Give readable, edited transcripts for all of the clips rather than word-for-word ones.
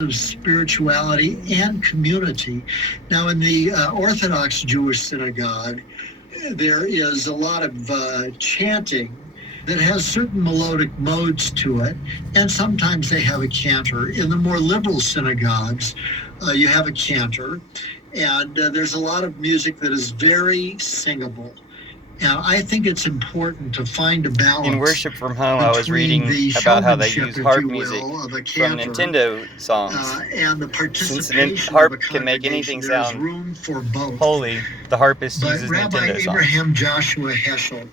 of spirituality and community. Now, in the Orthodox Jewish synagogue, there is a lot of chanting that has certain melodic modes to it, and sometimes they have a cantor. In the more liberal synagogues, you have a cantor, and there's a lot of music that is very singable. Now, I think it's important to find a balance. In Worship from Home, I was reading about how they use harp music from Nintendo songs. And the Since participation the harp of a can make anything congregation, there's sound room for both. holy, the harpist But uses Rabbi Nintendo songs. Abraham Joshua Heschel,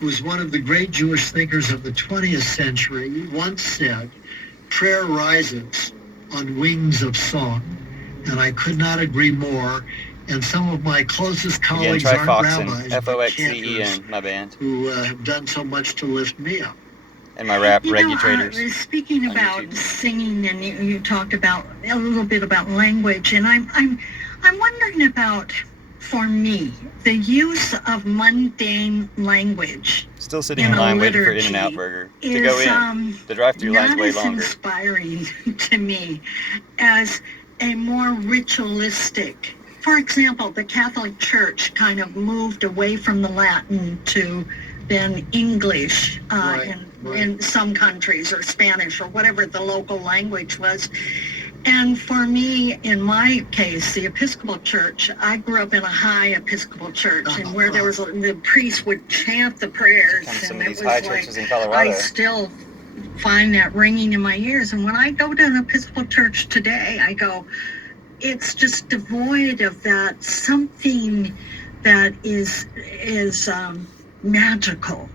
who was one of the great Jewish thinkers of the 20th century, once said, "Prayer rises on wings of song." And I could not agree more. And some of my closest colleagues Again, try aren't Foxen, rabbis, but Foxen, cantors my band, who have done so much to lift me up. and my rap regulators. Speaking about singing, and you talked about a little bit about language, and I'm wondering about, for me, the use of mundane language. Still sitting in line waiting for In-N-Out Burger to go in. The drive-through line's way longer. Not as inspiring to me as a more ritualistic. For example, the Catholic Church kind of moved away from the Latin to then English in some countries, or Spanish, or whatever the local language was. And for me, in my case, the Episcopal Church, I grew up in a high Episcopal church, and where there was the priest would chant the prayers, Some and of it these was high like, churches in Colorado. I still find that ringing in my ears. And when I go to an Episcopal church today, I go, it's just devoid of that something that is magical.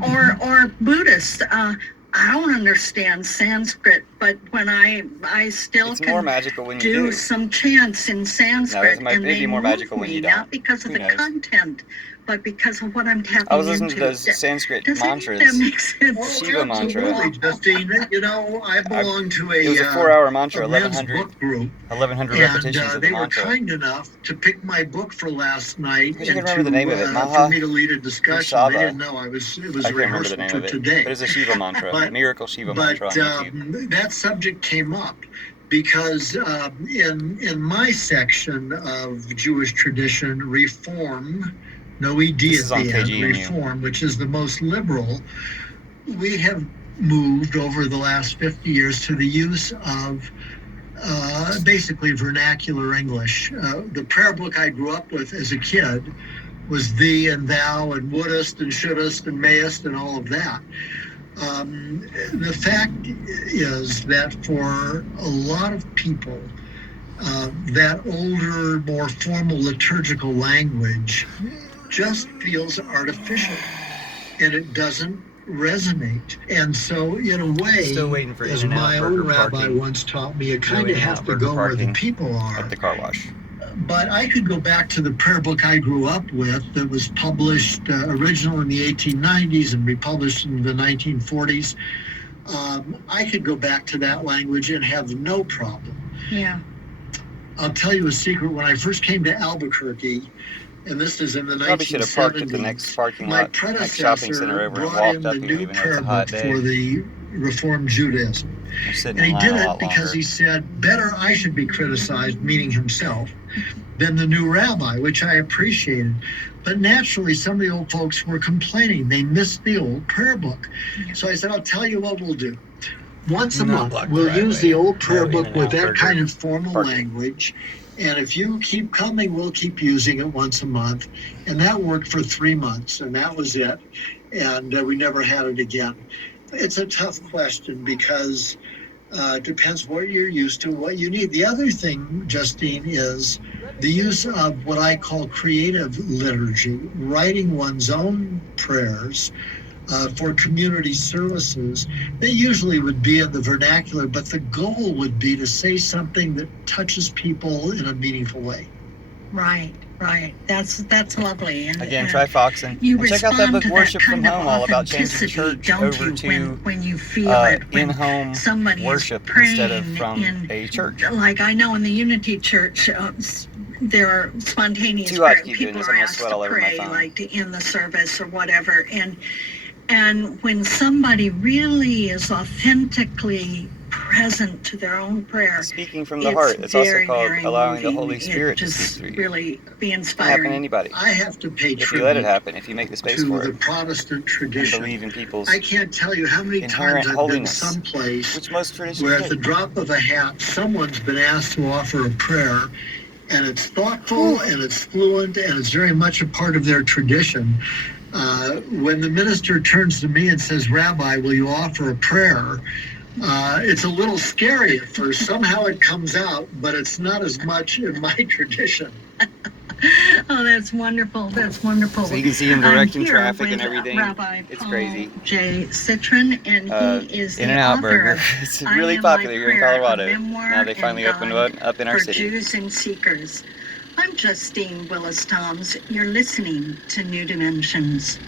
Or Buddhist. I don't understand Sanskrit, but when I still It's can more magical when you do do. some chants in Sanskrit, No, it and may they be more move magical when me, you don't. not because of Who the knows? content, but because of what I'm tapping into. I was listening to those Sanskrit Does mantras. that make sense? Shiva mantra. Absolutely, Justine. You know, I belong to It was a 4-hour mantra, a men's 1100 book group, 1100 and repetitions of the they were mantra. kind enough to pick my book for last night Wish I and could remember the name of it. for me to lead a discussion. Sava. They didn't know it was I can't remember the rehearsal name for of it, today. but it's a Shiva mantra, But- miracle Shiva mantra on YouTube. That subject came up because in my section of Jewish tradition, Reform, no ED This at is on the end, KGNU. Reform, which is the most liberal, we have moved over the last 50 years to the use of basically vernacular English. The prayer book I grew up with as a kid was thee and thou and wouldest and shouldest and mayest and all of that. The fact is that for a lot of people, that older, more formal liturgical language just feels artificial, and it doesn't resonate. And so, in a way, Still waiting for as In-N-Out my Burger old rabbi parking. once taught me, you No kind of In-N-Out have to Burger go where the parking people are. At the car wash. But I could go back to the prayer book I grew up with that was published originally in the 1890s and republished in the 1940s. I could go back to that language and have no problem. Yeah. I'll tell you a secret. When I first came to Albuquerque, and this is in the 1970s, Probably should have parked at the next parking my lot, next shopping center predecessor over, and brought in walked up the here, new even though it's prayer a hot book day. for the Reformed Judaism. I'm sitting And he in line did a it lot because longer. he said, better I should be criticized, meaning himself, than the new rabbi, which I appreciated. But naturally, some of the old folks were complaining. They missed the old prayer book. So I said, I'll tell you what we'll do. Once a month, we'll use the old prayer book with that kind of formal language. And if you keep coming, we'll keep using it once a month. And that worked for 3 months, and that was it. And we never had it again. It's a tough question because it depends what you're used to, what you need. The other thing, Justine, is the use of what I call creative liturgy, writing one's own prayers for community services. They usually would be in the vernacular, but the goal would be to say something that touches people in a meaningful way. Right. That's lovely. And Again, try Foxen. you And check out that respond book, to Worship that from kind of Home, all about changing authenticity, church don't over you, to when you feel it, when in-home somebody worship is praying instead of from in, a church. like I know in the Unity Church, there are spontaneous Too hot to prayer. keep doing People this. are I'm gonna asked sweat to all over my pray, phone. like to end the service or whatever, and when somebody really is authentically present to their own prayer. Speaking from the heart. It's also called allowing the Holy Spirit to speak through you. Really be It can happen to inspiring. anybody. I have to pay If you let it tribute happen, if you make the space to for the it, Protestant and tradition. believe in people's I can't tell you how many inherent times I've been holiness, someplace which most traditions where at the do. drop of a hat, someone's been asked to offer a prayer, and it's thoughtful and it's fluent and it's very much a part of their tradition. When the minister turns to me and says, "Rabbi, will you offer a prayer?" It's a little scary at first. Somehow it comes out, but it's not as much in my tradition. Oh, that's wonderful. That's wonderful. So you can see him directing I'm here traffic and with everything. Rabbi It's Paul crazy. J. Citron, and he is the In-N-Out author Burger. of It's I really Am My popular here in Prayer, a Colorado. memoir Now they finally and opened guide one up in our for city. Jews and Seekers. I'm Justine Willis-Toms. You're listening to New Dimensions.